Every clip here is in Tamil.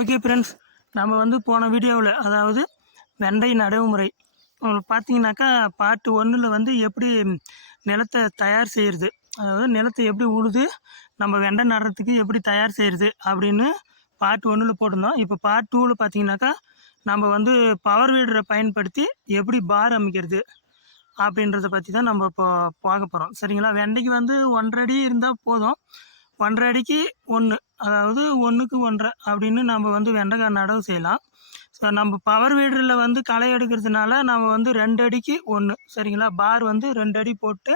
ஓகே ஃப்ரெண்ட்ஸ் நம்ம வந்து போன வீடியோவில் அதாவது வெண்டை நடைமுறை பார்த்தீங்கன்னாக்கா பார்ட் ஒன்றில் வந்து எப்படி நிலத்தை தயார் செய்கிறது அதாவது நிலத்தை எப்படி உழுது நம்ம வெண்டை நடுறதுக்கு எப்படி தயார் செய்கிறது அப்படின்னு பார்ட் ஒன்றில் போட்டிருந்தோம். இப்போ பார்ட் டூவில் பார்த்தீங்கன்னாக்கா நம்ம வந்து பவர் வீடரை பயன்படுத்தி எப்படி பார் அமைக்கிறது அப்படின்றத பற்றி தான் நம்ம இப்போ பார்க்க போகிறோம் சரிங்களா? வெண்டைக்கு வந்து ஒன்றரை அடி இருந்தால் போதும். ஒன்றரை அடிக்கு ஒன்று அதாவது ஒன்றுக்கு ஒன்றரை அப்படின்னு நம்ம வந்து வெண்டைக்காய் நடவு செய்யலாம். ஸோ நம்ம பவர் வீடரில் வந்து களை எடுக்கிறதுனால நம்ம வந்து ரெண்டு அடிக்கு ஒன்று சரிங்களா? பார் வந்து ரெண்டு அடி போட்டு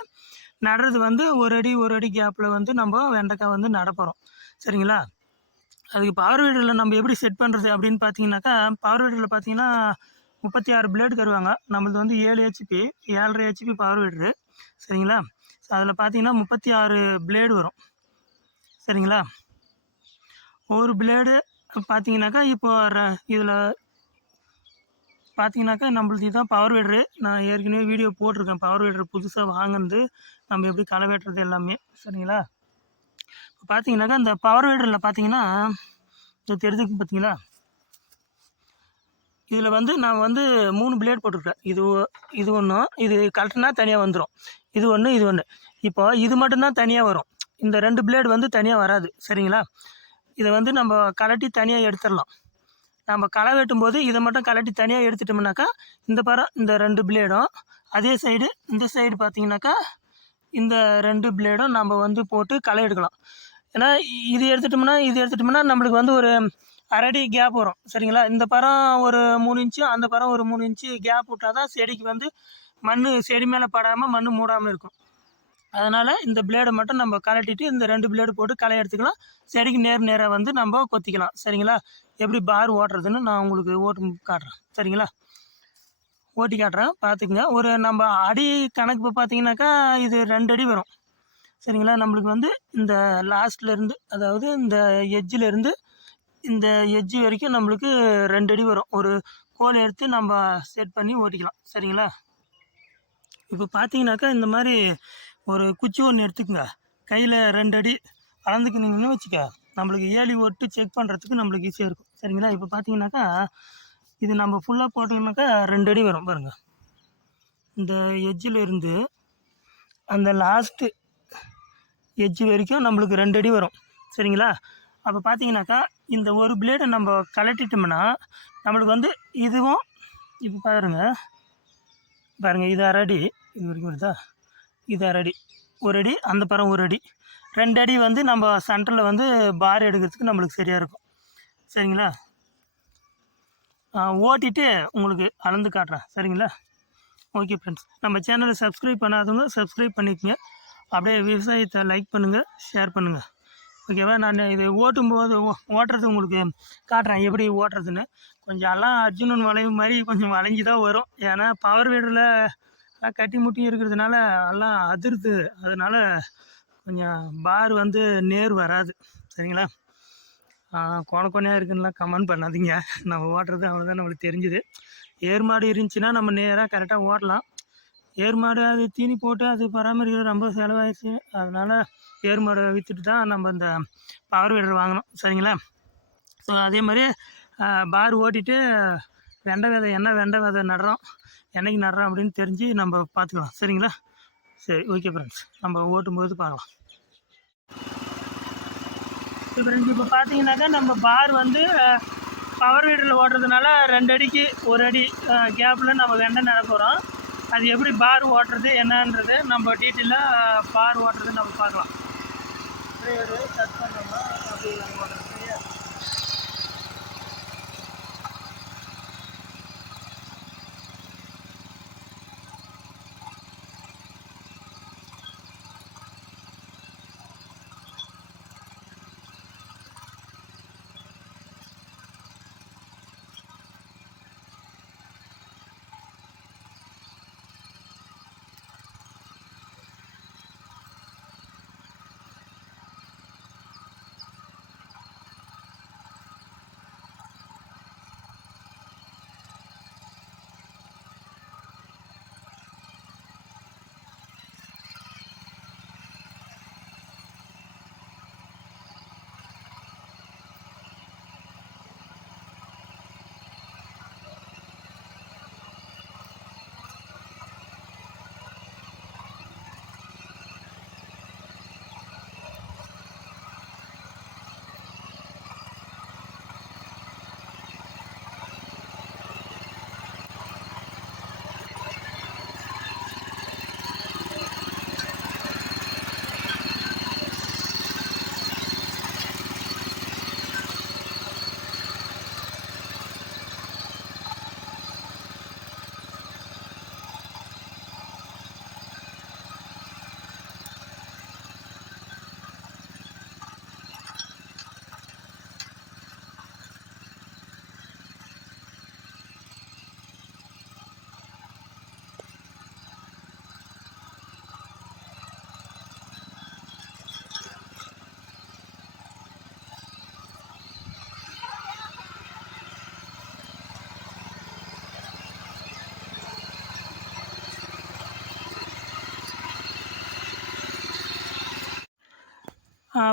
நடுறது வந்து ஒரு அடி ஒரு அடி கேப்பில் வந்து நம்ம வெண்டைக்காய் வந்து நடப்புறோம் சரிங்களா? அதுக்கு பவர் வீடரில் நம்ம எப்படி செட் பண்ணுறது அப்படின்னு பார்த்தீங்கன்னாக்கா பவர் வீடரில் பார்த்தீங்கன்னா முப்பத்தி ஆறு பிளேடு தருவாங்க. நம்மளது வந்து ஏழு ஹெச்பி ஏழரை ஹெச்பி பவர் வீடரு சரிங்களா? ஸோ அதில் பார்த்தீங்கன்னா முப்பத்தி ஆறு பிளேடு வரும். சரிங்களா? ஒரு பிளேடு பார்த்தீங்கன்னாக்கா இப்போ இதில் பார்த்தீங்கன்னாக்கா நம்மளுக்கு இதுதான் பவர் வீடரு நான் ஏற்கனவே வீடியோ போட்டிருக்கேன் பவர் வீடரு புதுசாக வாங்கினது. நம்ம எப்படி களை வெட்டுறது எல்லாமே. சரிங்களா? இப்போ பார்த்தீங்கன்னாக்கா இந்த பவர் வீடரில் பார்த்தீங்கன்னா இது தெரிஞ்சுக்கு பார்த்தீங்களா இதில் வந்து நான் வந்து மூணு பிளேட் போட்டிருக்கேன். இது இது ஒன்று இது கழட்டினா தனியாக வந்துடும் இது ஒன்று இது ஒன்று இப்போ இது மட்டும்தான் தனியாக வரும். இந்த ரெண்டு பிளேடு வந்து தனியாக வராது. சரிங்களா? இதை வந்து நம்ம கலட்டி தனியாக எடுத்துடலாம். நம்ம களை வெட்டும்போது இதை மட்டும் கலட்டி தனியாக எடுத்துட்டோம்னாக்கா இந்த பரம் இந்த ரெண்டு பிளேடும் அதே சைடு இந்த சைடு பார்த்தீங்கன்னாக்கா இந்த ரெண்டு பிளேடும் நம்ம வந்து போட்டு களை எடுக்கலாம். ஏன்னா இது எடுத்துட்டோம்னா இது எடுத்துட்டோம்னா நம்மளுக்கு வந்து ஒரு அரடி கேப் வரும். சரிங்களா? இந்த பரம் ஒரு மூணு இன்ச்சு அந்த பரம் ஒரு மூணு இன்ச்சு கேப் விட்டால் தான் செடிக்கு வந்து மண் செடி மேலே படாமல் மண் மூடாமல் இருக்கும். அதனால் இந்த பிளேடை மட்டும் நம்ம கலட்டிட்டு இந்த ரெண்டு பிளேடு போட்டு களை எடுத்துக்கலாம். செடிக்கு நேர் நேராக வந்து நம்ம கொத்திக்கலாம். சரிங்களா? எப்படி பார் ஓட்டுறதுன்னு நான் உங்களுக்கு ஓட்டு காட்டுறேன். சரிங்களா? ஓட்டி காட்டுறேன். பார்த்துக்குங்க. ஒரு நம்ம அடி கணக்கு இப்போ பார்த்தீங்கன்னாக்கா இது ரெண்டு அடி வரும். சரிங்களா? நம்மளுக்கு வந்து இந்த லாஸ்ட்லேருந்து அதாவது இந்த எஜ்ஜிலேருந்து இந்த எஜ்ஜி வரைக்கும் நம்மளுக்கு ரெண்டு அடி வரும். ஒரு கோல் எடுத்து நம்ம செட் பண்ணி ஓட்டிக்கலாம். சரிங்களா? இப்போ பார்த்தீங்கன்னாக்கா இந்த மாதிரி ஒரு குச்சி ஒன்று எடுத்துக்கங்க. கையில் ரெண்டு அடி அளந்துக்கினீங்கன்னு வச்சுக்க. நம்மளுக்கு ஏலி ஒட்டு செக் பண்ணுறதுக்கு நம்மளுக்கு ஈஸியாக இருக்கும். சரிங்களா? இப்போ பார்த்தீங்கன்னாக்கா இது நம்ம ஃபுல்லாக போட்டோம்னாக்கா ரெண்டு அடி வரும் பாருங்கள் இந்த எஜ்ஜில் இருந்து அந்த லாஸ்ட்டு எஜ்ஜு வரைக்கும் நம்மளுக்கு ரெண்டு அடி வரும். சரிங்களா? அப்போ பார்த்தீங்கன்னாக்கா இந்த ஒரு பிளேடை நம்ம கலட்டிட்டோம்னா நம்மளுக்கு வந்து இதுவும் இப்போ பாருங்கள் பாருங்கள் இது அரை அடி. இது வரைக்கும் வருதா? இது அரை ஒரு அடி அந்த பறம் ஒரு அடி ரெண்டு அடி வந்து நம்ம சென்டரில் வந்து பார் எடுக்கிறதுக்கு நம்மளுக்கு சரியாக இருக்கும். சரிங்களா? ஓட்டிட்டு உங்களுக்கு அளந்து காட்டுறேன். சரிங்களா? ஓகே ஃப்ரெண்ட்ஸ் நம்ம சேனலை சப்ஸ்கிரைப் பண்ணாதவங்க சப்ஸ்கிரைப் பண்ணிக்கோங்க. அப்படியே விவசாயத்தை லைக் பண்ணுங்கள் ஷேர் பண்ணுங்கள் ஓகேவா நான் இது ஓட்டும்போது ஓ- ஓட்டுறது உங்களுக்கு காட்டுறேன். எப்படி ஓட்டுறதுன்னு. கொஞ்சம் எல்லாம் அர்ஜுனன் வளைவு மாதிரி கொஞ்சம் வளைஞ்சி தான் வரும். ஏன்னா பவர் வீடரில் எல்லாம் கட்டி முட்டி இருக்கிறதுனால எல்லாம் அதிருது. அதனால் கொஞ்சம் பார் வந்து நேர் வராது. சரிங்களா? கோண கோணையாக இருக்குன்னுலாம் கமெண்ட் பண்ணாதீங்க. நம்ம ஓட்டுறது அவ்வளோதான் நம்மளுக்கு தெரிஞ்சுது. ஏர் மாடு இருந்துச்சுன்னா நம்ம நேராக கரெக்டாக ஓட்டலாம் ஏர் மாடு அது தீனி போட்டு அது பராமரிக்கிறது ரொம்ப செலவாயிடுச்சு. அதனால் ஏர் மாடை விற்றுட்டு தான் நம்ம இந்த பவர் வீடர் வாங்கினோம் சரிங்களா? ஸோ அதே மாதிரி பார் ஓட்டிட்டு வெண்டை விதை என்ன வெண்டை விதை நடுறோம்? என்னைக்கு நடுறோம் அப்படின்னு தெரிஞ்சு நம்ம பார்த்துக்கலாம். சரிங்களா? சரி ஓகே ஃப்ரெண்ட்ஸ் நம்ம ஓட்டும்போது பார்க்கலாம். ஃப்ரெண்ட்ஸ் இப்போ பார்த்தீங்கன்னாக்கா நம்ம பார் வந்து பவர் வீடரில் ஓட்டுறதுனால ரெண்டு அடிக்கு ஒரு அடி கேப்பில் நம்ம வெண்டை நடக்கிறோம் அது எப்படி பார் ஓட்டுறது என்னன்றது நம்ம டீட்டெயிலாக பார் ஓட்டுறது நம்ம பார்க்கலாம். கட் பண்ணோம்னா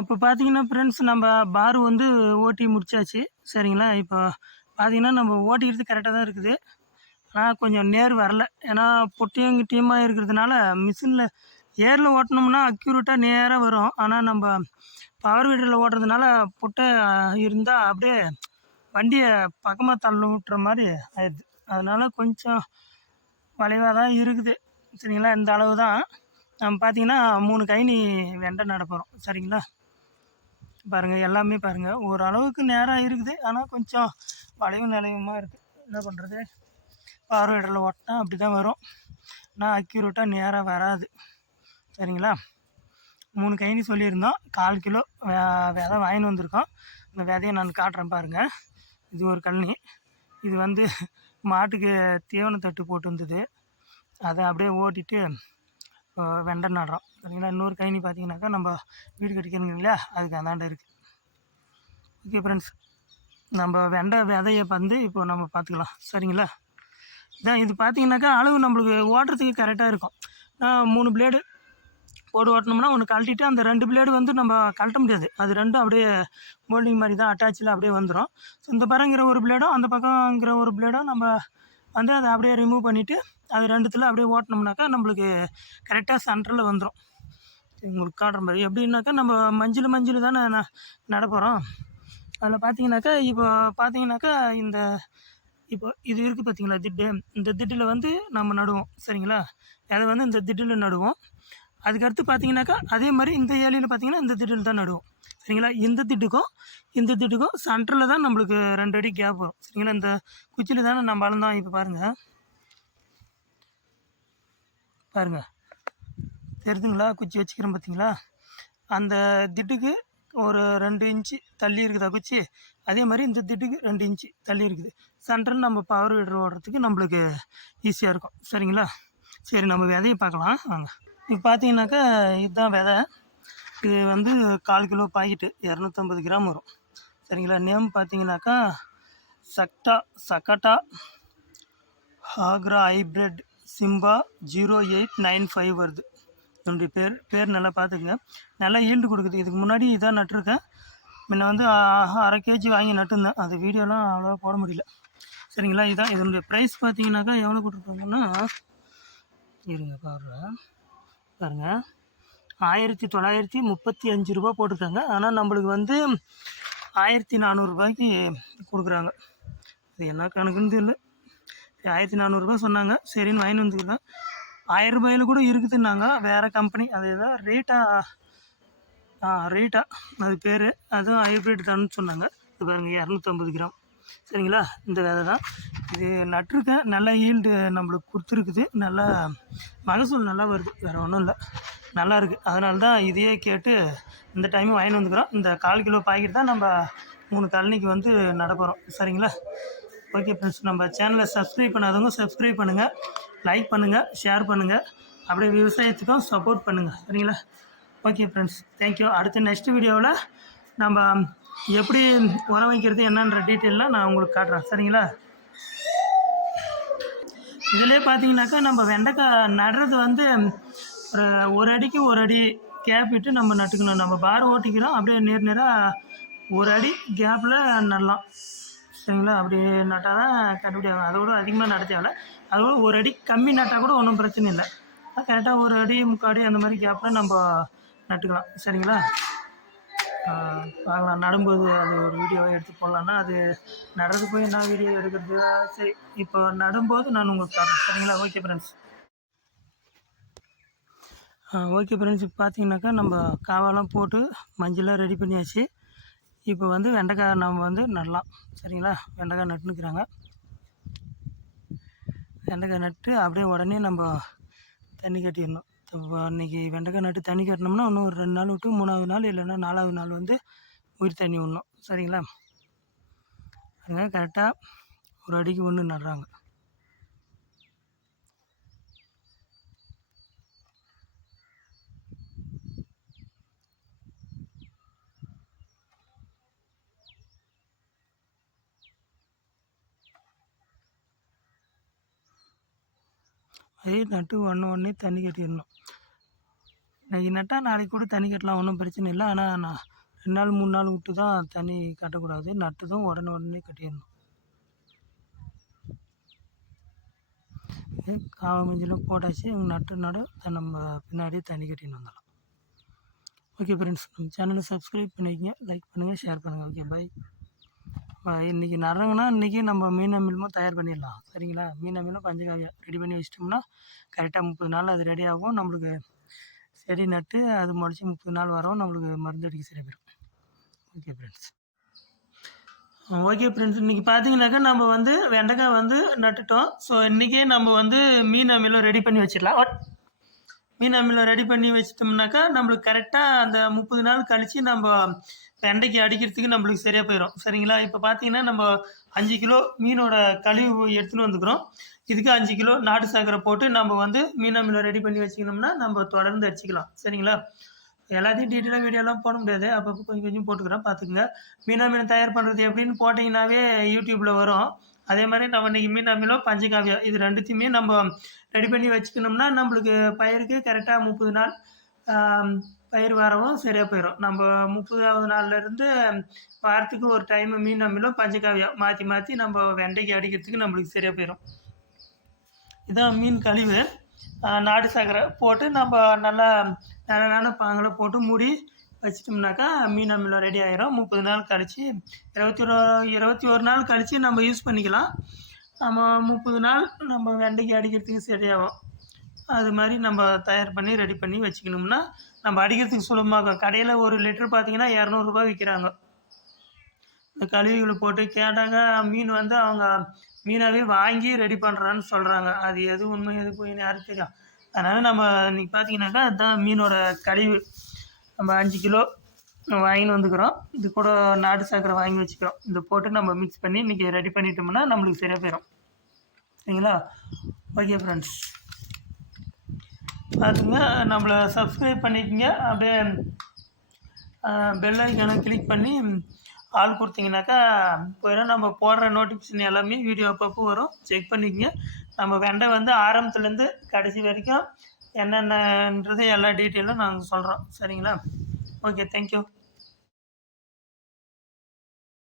இப்போ பார்த்தீங்கன்னா ஃப்ரெண்ட்ஸ் நம்ம பார் வந்து ஓட்டி முடிச்சாச்சு. சரிங்களா? இப்போ பார்த்தீங்கன்னா நம்ம ஓட்டிக்கிறது கரெக்டாக தான் இருக்குது. ஆனால் கொஞ்சம் நேர் வரல. ஏன்னா பொட்டியும் கிட்டியுமாக இருக்கிறதுனால மிஷினில் ஏரில் ஓட்டினோம்னா அக்யூரேட்டாக நேராக வரும். ஆனால் நம்ம பவர் வீடரில் ஓட்டுறதுனால புட்டை இருந்தால் அப்படியே வண்டியை பக்கமாக தள்ள விட்டுற மாதிரி ஆயிடுது. அதனால் கொஞ்சம் வளைவாக தான் இருக்குது. சரிங்களா? இந்த அளவு தான் பார்த்தீங்கன்னா மூணு கைனி வெண்டை நட போகிறோம் சரிங்களா? பாருங்கள் எல்லாமே பாருங்கள் ஓரளவுக்கு நேராக இருக்குது. ஆனால் கொஞ்சம் வளைவு நிலையமாக இருக்குது என்ன பண்ணுறது பார்வையிடல ஓட்டினா அப்படி தான் வரும் ஆனால் அக்யூரேட்டாக நேராக வராது. சரிங்களா? மூணு கைனி சொல்லியிருந்தோம். கால் கிலோ விதை வாங்கின்னு வந்திருக்கோம். இந்த விதையை நான் காட்டுறேன் பாருங்கள் இது ஒரு கழனி இது வந்து மாட்டுக்கு தீவன தட்டு போட்டு வந்தது. அதை அப்படியே ஓட்டிட்டு வெண்டை நடுறோம். சரிங்களா இன்னொரு கைனி பார்த்தீங்கன்னாக்கா நம்ம வீடு கட்டிக்கணுங்க இல்லையா? அதுக்கு அந்தாண்ட இருக்குது ஓகே ஃப்ரெண்ட்ஸ் நம்ம வெண்டை விதையை வந்து இப்போ நம்ம பார்த்துக்கலாம். சரிங்களா? இதான் இது பார்த்தீங்கன்னாக்கா அளவு நம்மளுக்கு ஓட்டுறதுக்கு கரெக்டாக இருக்கும். மூணு பிளேடு போடு ஓட்டணும்னா ஒன்று கழட்டிட்டு அந்த ரெண்டு பிளேடு வந்து நம்ம கழட்ட முடியாது. அது ரெண்டும் அப்படியே மோல்டிங் மாதிரி தான் அட்டாச்சில் அப்படியே வந்துடும் ஸோ இந்த பக்கங்கிற ஒரு பிளேடும் அந்த பக்கங்கிற ஒரு பிளேடும் நம்ம வந்து அதை அப்படியே ரிமூவ் பண்ணிவிட்டு அது ரெண்டுத்தில் அப்படியே ஓட்டினோம்னாக்கா நம்மளுக்கு கரெக்டாக சென்டரில் வந்துடும் உங்களுக்கு காட்டுற மாதிரி. எப்படின்னாக்கா நம்ம மஞ்சள் மஞ்சள் தானே ந நட அதில் பார்த்தீங்கன்னாக்கா இப்போ பார்த்தீங்கன்னாக்கா இந்த இப்போ இது இருக்குது பார்த்தீங்களா திட்டு. இந்த திட்டில் வந்து நம்ம நடுவோம். சரிங்களா? அதை வந்து இந்த திட்டில் நடுவோம். அதுக்கடுத்து பார்த்தீங்கன்னாக்கா அதே மாதிரி இந்த ஏரியில் பார்த்தீங்கன்னா இந்த திட்டில் தான் நடுவோம். சரிங்களா? இந்த திட்டுக்கும் இந்த திட்டுக்கும் சென்டரில் தான் நம்மளுக்கு ரெண்டு அடி கேப் வரும். சரிங்களா? இந்த குச்சியில் தானே நம்ம அளந்தோம். இப்போ பாருங்கள் பாருங்கள் தெரியுதுங்களா குச்சி வச்சுக்கிறேன் பார்த்தீங்களா அந்த திட்டுக்கு ஒரு ரெண்டு இன்ச்சு தள்ளி இருக்குதா குச்சி? அதே மாதிரி இந்த திட்டுக்கு ரெண்டு இன்ச்சு தள்ளி இருக்குது. சென்டர் நம்ம பவர் வீடர் ஓடுறதுக்கு நம்மளுக்கு ஈஸியாக இருக்கும். சரிங்களா? சரி நம்ம விதையை பார்க்கலாம். வாங்க. இப்போ பார்த்தீங்கன்னாக்கா இதுதான் விதை. இது வந்து கால் கிலோ பாக்கெட்டு இரநூத்தம்பது கிராம் வரும். சரிங்களா? நேம் பார்த்தீங்கன்னாக்கா சக்டா சக்கட்டா Hakra hybrid Simba zero eight nine five வருது. என்னுடைய பேர் பேர் நல்லா பார்த்துக்குங்க. நல்லா ஈல்டு கொடுக்குது. இதுக்கு முன்னாடி இதான் நட்டிருக்கேன். முன்ன வந்து அரை கேஜி வாங்கி நட்டுருந்தேன். அது வீடியோலாம் அவ்வளோவா போட முடியல. சரிங்களா? இதான் இதனுடைய ப்ரைஸ் பார்த்தீங்கன்னாக்கா எவ்வளோ கொடுத்துருக்காங்கன்னா இருங்க பாருங்க. பாருங்க. ஆயிரத்தி தொள்ளாயிரத்தி முப்பத்தி அஞ்சு ரூபா போட்டிருக்காங்க. ஆனால் நம்மளுக்கு வந்து ஆயிரத்தி நானூறுரூபாய்க்கு கொடுக்குறாங்க. அது என்ன கணக்குன்னு தெரியல. ஆயிரத்தி நானூறுரூபா சொன்னாங்க. சரின்னு வாங்கி வந்துக்கலாம் ஆயிரம் ரூபாயில கூட இருக்குதுன்னாங்க. வேறு கம்பெனி அது எதாவது ரேட்டா ஆ ரேட்டா. அது பேர். அதுவும் ஹைப்ரிட் தான்னு சொன்னாங்க. இது பாருங்க இரநூத்தம்பது கிராம். சரிங்களா? இந்த விதை தான் இது நட்டிருக்கேன் நல்ல ஈல்டு நம்மளுக்கு கொடுத்துருக்குது. நல்லா மகசூல் நல்லா வருது. வேறு ஒன்றும் இல்லை. நல்லா இருக்குது அதனால தான் இதையே கேட்டு இந்த டைமும் வாங்கிட்டு வந்துக்கிறோம். இந்த கால் கிலோ பாக்கெட் தான் நம்ம மூணு கழனிக்கு வந்து நடப்பகிறோம் சரிங்களா? ஓகே ஃப்ரெண்ட்ஸ் நம்ம சேனலை சப்ஸ்கிரைப் பண்ணாதவங்க சப்ஸ்கிரைப் பண்ணுங்கள் லைக் பண்ணுங்கள் ஷேர் பண்ணுங்கள் அப்படியே விவசாயத்துக்கும் சப்போர்ட் பண்ணுங்கள் சரிங்களா? ஓகே ஃப்ரெண்ட்ஸ் தேங்க்யூ அடுத்த நெக்ஸ்ட் வீடியோவில் நம்ம எப்படி உரம் வைக்கிறது என்னன்ற டீட்டெயிலாம் நான் உங்களுக்கு காட்டுறேன். சரிங்களா? இதிலே பார்த்தீங்கன்னாக்கா நம்ம வெண்டைக்காய் நடுறது வந்து ஒரு ஒரு அடிக்கு ஒரு அடி கேப் விட்டு நம்ம நட்டுக்கணும். நம்ம பார் ஓட்டிக்கிறோம் அப்படியே நேர் நேராக ஒரு அடி கேப்பில் நடலாம். சரிங்களா? அப்படி நட்டால் தான் கண்டுபிடி ஆகும் விட அதிகமாக நட தேவையில்ல. விட ஒரு அடி கம்மி நட்டால் கூட ஒன்றும் பிரச்சனை இல்லை. கரெக்டாக ஒரு அடி முக்கால் அடி அந்த மாதிரி கேப்பில் நம்ம நட்டுக்கலாம். சரிங்களா? பார்க்கலாம். நடும்போது அது ஒரு வீடியோவை எடுத்து போடலான்னா அது நடந்து போய் என்ன வீடியோ எடுக்கிறது? சரி. இப்போ நடும்போது நான் உங்களுக்கு காட்டுறேன். சரிங்களா? ஓகே ஃப்ரெண்ட்ஸ் ஓகே ஃப்ரெண்ட்ஸ் இப்போ பார்த்தீங்கன்னாக்கா நம்ம காவெல்லாம் போட்டு மஞ்சளாக ரெடி பண்ணியாச்சு. இப்போ வந்து வெண்டைக்காய் நம்ம வந்து நடலாம் சரிங்களா? வெண்டைக்காய் நட்டுனுக்குறாங்க வெண்டைக்காய் நட்டு அப்படியே உடனே நம்ம தண்ணி கட்டிடணும். இப்போ அன்றைக்கி வெண்டைக்காய் நட்டு தண்ணி கட்டினோம்னா இன்னும் ஒரு ரெண்டு நாள் விட்டு மூணாவது நாள் இல்லைன்னா நாலாவது நாள் வந்து உயிர் தண்ணி விடணும். சரிங்களா? அதனால் கரெக்டாக ஒரு அடிக்கு ஒன்று நடுறாங்க. அதே நட்டு ஒன்று ஒன்றே தண்ணி கட்டிடணும். இன்றைக்கி நட்டால் நாளைக்கு கூட தண்ணி கட்டலாம் ஒன்றும் பிரச்சனை இல்லை. ஆனால் நான் ரெண்டு நாள் மூணு நாள் விட்டு தான் தண்ணி கட்டக்கூடாது. நட்டதும் உடனே உடனே கட்டிடணும். காவ மஞ்சளும் போட்டாச்சு. இவங்க நட்டு நட நம்ம பின்னாடியே தண்ணி கட்டின்னு வந்துடலாம். ஓகே ஃப்ரெண்ட்ஸ் நம்ம சேனலை சப்ஸ்கிரைப் பண்ணிக்கங்க. லைக் பண்ணுங்கள் ஷேர் பண்ணுங்கள் ஓகே பை இன்றைக்கி நடுறோங்கன்னா இன்றைக்கி நம்ம மீன் அமிலமும் தயார் பண்ணிடலாம். சரிங்களா? மீன் அமிலம் பஞ்சகாவியம் ரெடி பண்ணி வச்சிட்டோம்னா கரெக்டாக முப்பது நாள் அது ரெடி ஆகும். நம்மளுக்கு செடி நட்டு அது முளைச்சி முப்பது நாள் வரும். நம்மளுக்கு மருந்து அடிக்க சரி போயிடும் ஓகே ஃப்ரெண்ட்ஸ் ஓகே ஃப்ரெண்ட்ஸ் இன்றைக்கி பார்த்தீங்கன்னாக்கா நம்ம வந்து வெண்டைக்காய் வந்து நட்டுட்டோம். ஸோ இன்றைக்கே நம்ம வந்து மீன் அமிலம் ரெடி பண்ணி வச்சிடலாம். மீன் அமிலம் ரெடி பண்ணி வச்சிட்டோம்னாக்கா நம்மளுக்கு கரெக்டாக அந்த முப்பது நாள் கழித்து நம்ம வெண்டைக்கு அடிக்கிறதுக்கு நம்மளுக்கு சரியாக போயிடும் சரிங்களா? இப்போ பார்த்தீங்கன்னா நம்ம அஞ்சு கிலோ மீனோட கழிவு எடுத்துன்னு வந்துக்கிறோம். இதுக்கு அஞ்சு கிலோ நாட்டு சாக்கரை போட்டு நம்ம வந்து மீன் அமிலம் ரெடி பண்ணி வச்சுக்கணும்னா நம்ம தொடர்ந்து அடிச்சுக்கலாம். சரிங்களா? எல்லாத்தையும் டீட்டெயிலாக வீடியோலாம் போட முடியாது. அப்பப்போ கொஞ்சம் கொஞ்சம் போட்டுக்கிறேன் பார்த்துக்குங்க மீன் தயார் பண்ணுறது எப்படின்னு போட்டிங்கனாவே யூடியூப்பில் வரும். அதே மாதிரி நம்ம இன்றைக்கி மீன் அமிலம் பஞ்சகாவியம் இது ரெண்டுத்தையுமே நம்ம ரெடி பண்ணி வச்சுக்கணும்னா நம்மளுக்கு பயிருக்கு கரெக்டாக முப்பது நாள் பயிர் வரவும் சரியாக போயிடும் நம்ம முப்பதாவது நாள்லேருந்து வாரத்துக்கு ஒரு டைம் மீன் அமிலம் பஞ்சகாவியம் மாற்றி மாற்றி நம்ம வெண்டைக்கு அடிக்கிறதுக்கு நம்மளுக்கு சரியாக போயிடும் இதான் மீன் கழிவு. நாடு நாட்டு போட்டு நம்ம நல்லா நிழலான பாங்களை போட்டு மூடி வச்சிட்டோம்னாக்கா மீன் அமிலம் ரெடி ஆகிரும் முப்பது நாள் கழிச்சு இருபத்தி ஒரு இருபத்தி ஒரு நாள் கழித்து நம்ம யூஸ் பண்ணிக்கலாம். நம்ம முப்பது நாள் நம்ம வெண்டைக்கு அடிக்கிறதுக்கு சரியாகும். அது மாதிரி நம்ம தயார் பண்ணி ரெடி பண்ணி வச்சுக்கணும்னா நம்ம அடிக்கிறதுக்கு சுலபமாகும் கடையில் ஒரு லிட்டர் பார்த்தீங்கன்னா இரநூறுபா விற்கிறாங்க இந்த கழுவிகளை போட்டு கேட்டாங்க மீன் வந்து அவங்க மீனாகவே வாங்கி ரெடி பண்ணுறான்னு சொல்கிறாங்க அது எது உண்மை எது போயின்னு யாருக்கு தெரியும். அதனால் நம்ம இன்றைக்கி பார்த்தீங்கன்னாக்கா அதுதான் மீனோட கழிவு. நம்ம அஞ்சு கிலோ வாங்கின்னு வந்துக்கிறோம். இது கூட நாட்டு சர்க்கரை வாங்கி வச்சுக்கிறோம். இதை போட்டு நம்ம மிக்ஸ் பண்ணி இன்றைக்கி ரெடி பண்ணிட்டோம்னா நம்மளுக்கு சரியாக போயிடும் சரிங்களா? ஓகே ஃப்ரெண்ட்ஸ் பார்த்துங்க நம்மளை சப்ஸ்கிரைப் பண்ணிக்கங்க. அப்படியே பெல் ஐக்கானை கிளிக் பண்ணி ஆள் கொடுத்தீங்கனாக்கா போயிடும். நம்ம போடுற நோட்டிஃபிகேஷன் எல்லாமே வீடியோ அப்பப்போ வரும். செக் பண்ணிக்கங்க. நம்ம வெண்டை வந்து ஆரம்பத்துலேருந்து கடைசி வரைக்கும் என்னென்னன்றது எல்லா டீட்டெயிலும் நாங்கள் சொல்கிறோம் சரிங்களா? Okay thank you